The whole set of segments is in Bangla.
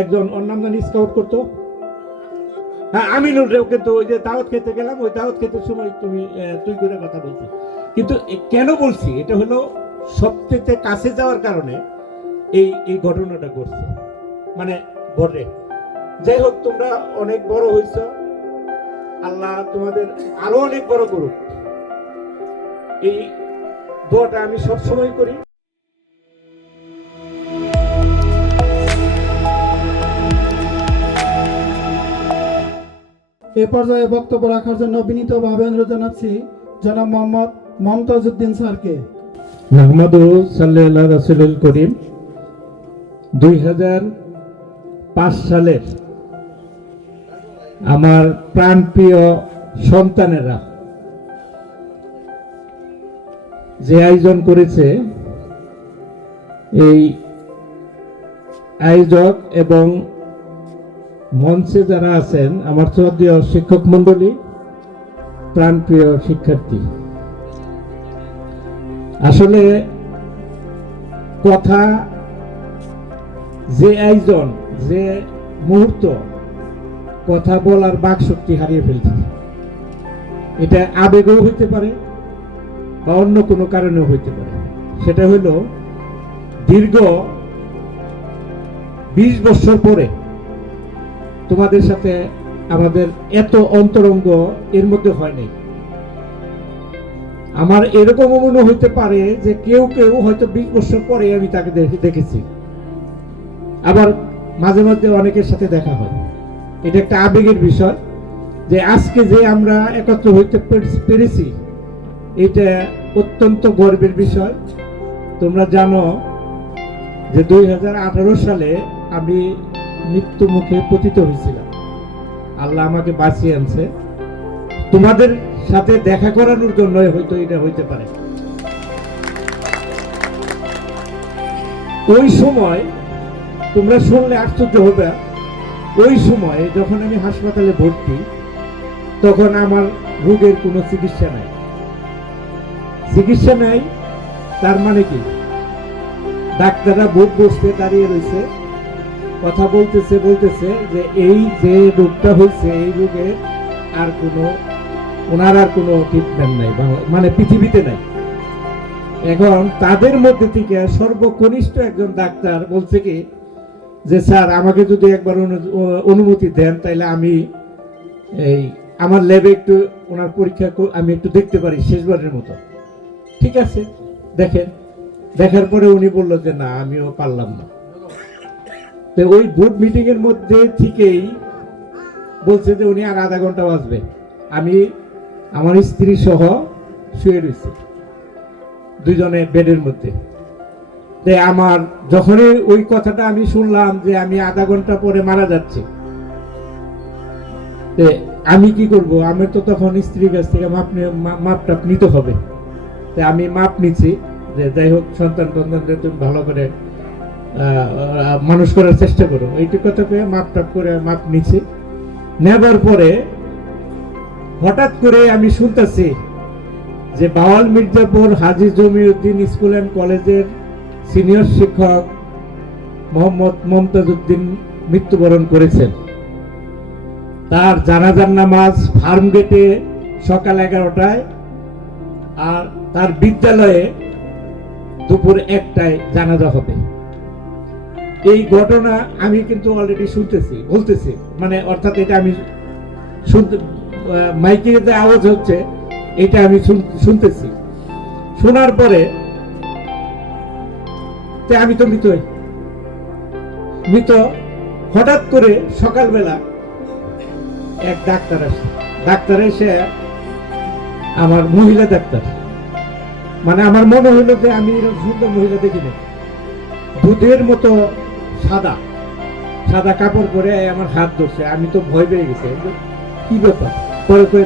একজন জানি স্কাউট করতো। হ্যাঁ আমিনুল রেও কিন্তু ওই যে দাওয়াত খেতে গেলাম, ওই দাওয়াত খেতে সময় তুমি তুই করে কথা বলছি কিন্তু কেন বলছি? এটা হলো সবচেয়ে কাছে যাওয়ার কারণে এই এই ঘটনাটা ঘটছে। মানে ঘটে। যাই হোক, তোমরা অনেক বড় হয়েছ। আল্লাহ তোমাদের আরও অনেক বড় করুক। এই দোয়াটা আমি সব সময় করি। এ পর্যায়ে বক্তব্য রাখার জন্য বিনীতভাবে অনুরোধ জানাচ্ছি জনাব মোহাম্মদ মমতাজউদ্দিন স্যারকে। নাহমাদু সাল্লাহ রাসুলুল করিম দুই হাজার পাঁচ সালের আমার প্রাণপ্রিয় সন্তানেরা যে আয়োজন করেছে, এই আয়োজক এবং মঞ্চে যারা আছেন, আমার শ্রদ্ধেয় শিক্ষক মণ্ডলী প্রাণপ্রিয় শিক্ষার্থী। আসলে কথা যে আয়োজন যে মুহূর্ত, কথা বলার বাক শক্তি হারিয়ে ফেলছে। এটা আবেগও হইতে পারে বা অন্য কোনো কারণেও হইতে পারে। সেটা হলো দীর্ঘ বিশ বছর পরে তোমাদের সাথে আমাদের এত অন্তরঙ্গ এর মধ্যে হয় নাই। আমার এরকমও মনে হইতে পারে যে কেউ কেউ হয়তো বিশ বছর পরে আমি তাকে দেখেছি। আবার মাঝে মাঝে অনেকের সাথে দেখা হয়। এটা একটা আবেগের বিষয় যে আজকে যে আমরা একত্র হইতে পেরেছি, এটা অত্যন্ত গর্বের বিষয়। তোমরা জানো যে দুই হাজার আঠারো সালে আমি মৃত্যু মুখে পতিত হয়েছিলাম। আল্লাহ আমাকে বাঁচিয়ে আনছে। তোমাদের সাথে দেখা করানোর জন্য হয়তো এটা হইতে পারে। ওই সময় তোমরা শুনলে আশ্চর্য হবে। ওই সময় যখন আমি হাসপাতালে ভর্তি, তখন আমার রোগের কোনো চিকিৎসা নাই। চিকিৎসা নাই, তার মানে কি? ডাক্তাররা ভোট বসতে দাঁড়িয়ে রয়েছে। কথা বলতেছে বলতেছে যে এই যে রোগটা হয়েছে, এই রোগে আর কোনো, ওনার আর কোনো ট্রিটমেন্ট নাই মানে পৃথিবীতে নাই। এখন তাদের মধ্যে থেকে সর্বকনিষ্ঠ একজন ডাক্তার বলছে কি, যে স্যার, আমাকে যদি একবার অনুমতি দেন তাহলে আমি এই আমার ল্যাবে একটু ওনার পরীক্ষা আমি একটু দেখতে পারি শেষবারের মতো। ঠিক আছে? দেখেন, দেখার পরে উনি বলল যে, না, আমিও পারলাম না। তো ওই বোর্ড মিটিং এর মধ্যে থেকেই বলছে যে উনি আর আধা ঘণ্টা বাঁচবে। আমি আমার স্ত্রী সহ শুয়ে রয়েছি দুজনে বেডের মধ্যে। তে আমার যখনই ওই কথাটা আমি শুনলাম যে আমি আধা ঘণ্টা পরে মারা যাচ্ছি আমি কি করব? আমি তো তখন স্ত্রীর কাছ থেকে মাপ নিয়ে- মা- মাপটা নিতে হবে। তে আমি মাপ নিচ্ছি যে যাই হোক সন্তান টন্তানদের তুমি ভালো করে মানুষ করার চেষ্টা করো। এইটুকু কথা পেয়ে মাপ টাপ করে মাপ নিচ্ছি নেবার পরে হঠাৎ করে আমি শুনতেছি যে বাওয়াল মির্জাপুর হাজি জমিউদ্দিন স্কুল অ্যান্ড কলেজের সিনিয়র শিক্ষক মোহাম্মদ মমতাজ উদ্দিন মৃত্যুবরণ করেছেন। তার জানাজার নামাজ ফার্ম গেটে সকাল এগারোটায় আর তার বিদ্যালয়ে দুপুর একটায় জানাজা হবে। এই ঘটনা আমি কিন্তু অলরেডি শুনতেছি বলতেছি। মানে অর্থাৎ এটা আমি শুনতে আহ, মাইকে যে আওয়াজ হচ্ছে এটা আমি শুনতেছি। শোনার পরে আমি তো মৃতই মৃত হঠাৎ করে সকালবেলা এক ডাক্তার আসে। ডাক্তার এসে আমার মহিলা ডাক্তার। মানে আমার মনে হলো যে আমি এরকম সুন্দর মহিলা দেখি না দুধের মতো সাদা সাদা কাপড় পরে আমার হাত ধরছে, আমি তো ভয় পেয়ে গেছি। কি ব্যাপার? পরে করে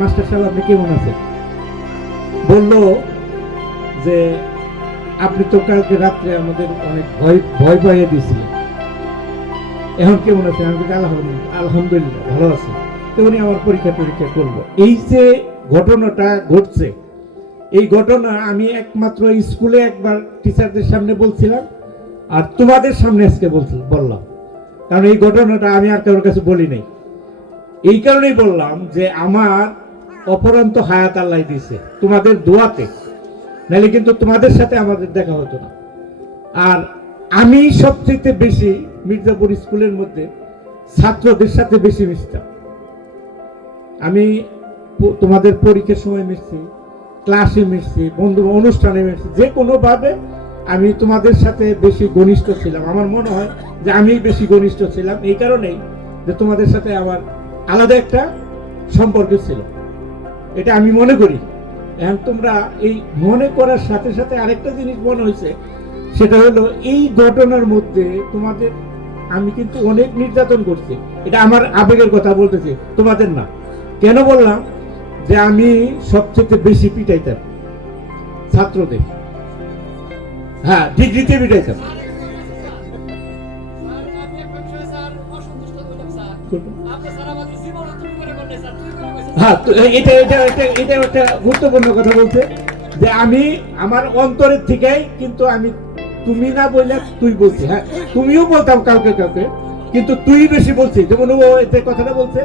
মাস্টার সাহেব, আপনি কেমন আছেন? বলল যে, আপনি তো কালকে রাত্রে আমাদের অনেক ভয় ভয় পাইয়ে দিয়েছিলেন। এখন কেমন আছেন? আমি আলহামদুলিল্লাহ আলহামদুলিল্লাহ, ভালো আছি। তো উনি আমার পরীক্ষা টরীক্ষা করব এই যে ঘটনাটা ঘটছে, এই ঘটনা আমি একমাত্র স্কুলে একবার টিচারদের সামনে বলছিলাম আর তোমাদের সামনে আজকে বলছি বললাম। কারণ এই ঘটনাটা আমি আর কারোর কাছে বলি নাই। এই কারণেই বললাম যে আমার অপরন্ত হায়াত আল্লাহ দিছে তোমাদের দোয়াতে। নাহলে কিন্তু তোমাদের সাথে আমাদের দেখা হতো না। আর আমি সবচেয়ে বেশি মির্জাপুর স্কুলের মধ্যে ছাত্রদের সাথে বেশি মিশতাম। আমি তোমাদের পরীক্ষার সময় মিশছি, ক্লাসে মিশছি, বন্ধু অনুষ্ঠানে মিশছি, যে কোনোভাবে আমি তোমাদের সাথে বেশি ঘনিষ্ঠ ছিলাম। আমার মনে হয় যে আমি বেশি ঘনিষ্ঠ ছিলাম। এই কারণেই যে তোমাদের সাথে আমার আলাদা একটা সম্পর্ক ছিল। এটা আমি মনে করি। এখন তোমরা এই মনে করার সাথে সাথে আরেকটা জিনিস মনে হয়েছে, সেটা হলো এই ঘটনার মধ্যে তোমাদের আমি কিন্তু অনেক নির্যাতন করছি। এটা আমার আবেগের কথা বলতেছি, তোমাদের না। কেন বললাম যে আমি সবচেয়ে বেশি পিটাইতাম ছাত্রদের। হ্যাঁ ডিগ্রিতে পিটাইতাম হ্যাঁ গুরুত্বপূর্ণ কথা বলছে, যে আমি আমার অন্তরের থেকেই কিন্তু আমি তুমি না বললে তুই বলছি। হ্যাঁ তুমিও বলতাম কাউকে কাউকে, কিন্তু তুই বেশি বলছিস। যেমন ও যে কথাটা বলছে,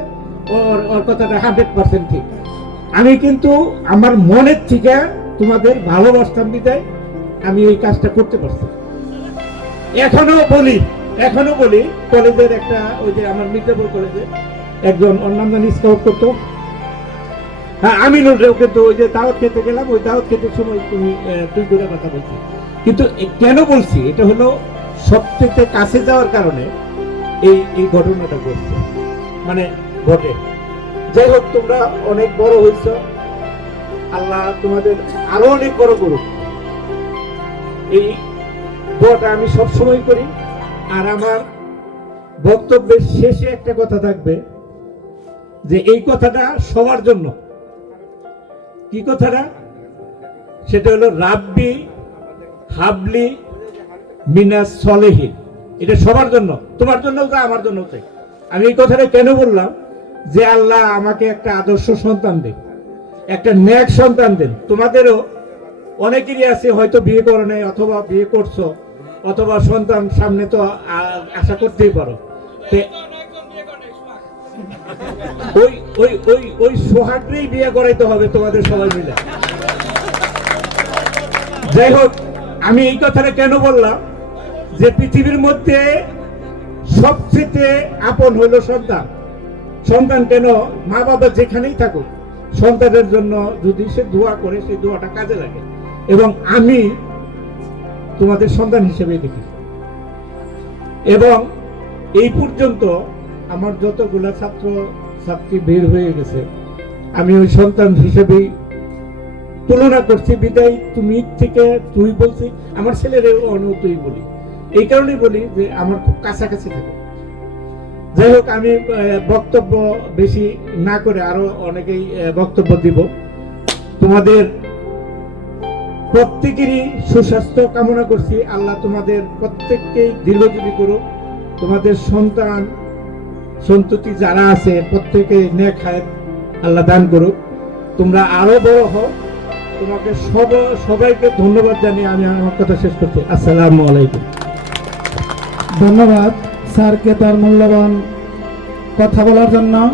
ওর ওর কথাটা হান্ড্রেড পার্সেন্ট ঠিক। আমি কিন্তু আমার মনের থেকে তোমাদের ভালোবাসতাম বিদায়। আমি ওই কাজটা করতে পারছি। এখনও বলি এখনও বলি, কলেজের একটা ওই যে আমার মির্জাপুর কলেজে একজন অন্যান্য স্কাউট করতো। হ্যাঁ আমি কিন্তু ওই যে দাওয়াত খেতে গেলাম, ওই দাওয়াত খেতে সময় তুমি তুই করে কথা বলছি কিন্তু কেন বলছি, এটা হলো সবচেয়ে কাছে যাওয়ার কারণে এই এই ঘটনাটা ঘটছে। মানে ঘটে। যাই হোক, তোমরা অনেক বড় হয়েছ। আল্লাহ তোমাদের আরও অনেক বড় করুক। এই দোয়াটা আমি সব সময় করি। আর আমার বক্তব্যের শেষে একটা কথা থাকবে যে এই কথাটা সবার জন্য। কি কথাটা? সেটা হলো, রাব্বি হাবলি মিনাস সলেহিন। এটা সবার জন্য, তোমার জন্য তো আমার জন্য তাই আমি এই কথাটা কেন বললাম? যে আল্লাহ আমাকে একটা আদর্শ সন্তান দেন, একটা ন্যাক সন্তান দেন। তোমাদেরও অনেকেরই আছে হয়তো বিয়ে করো নাই অথবা বিয়ে করছ, অথবা সন্তান সামনে তো আশা করতেই পারো। ওই ওই ওই ওই বিয়ে করাইতে হবে তোমাদের সবাই মিলে। যাই হোক, আমি এই কথাটা কেন বললাম? যে পৃথিবীর মধ্যে সবচেয়ে আপন হইল সন্তান। সন্তান কেন মা বাবা যেখানেই থাকুক, সন্তানের জন্য যদি সে দোয়া করে সেই দোয়াটা কাজে লাগে। এবং আমি তোমাদের সন্তান হিসেবে দেখি। এবং এই পর্যন্ত আমার যতগুলা ছাত্র, ছাত্রী বের হয়ে গেছে, আমি ওই সন্তান হিসেবেই তুলনা করছি, বিদায়, তুমি থেকে তুই বলছি, আমার ছেলের অনু তুই বলি। এই কারণেই বলি যে আমার খুব কাছাকাছি থাকে। যাই হোক, আমি বক্তব্য বেশি না করে আরও অনেকেই বক্তব্য দিব। তোমাদের প্রত্যেকেরই সুস্বাস্থ্য কামনা করছি। আল্লাহ তোমাদের প্রত্যেককেই দীর্ঘজীবী করুক। তোমাদের সন্তান, সন্ততি যারা আছে, প্রত্যেকে নেক হায়াত আল্লাহ দান করুক। তোমরা আরও বড় হও। তোমাকে সব, সবাইকে ধন্যবাদ জানিয়ে আমি আমার কথা শেষ করছি। আসসালামু আলাইকুম। ধন্যবাদ, স্যারকে তার মূল্যবান কথা বলার জন্য।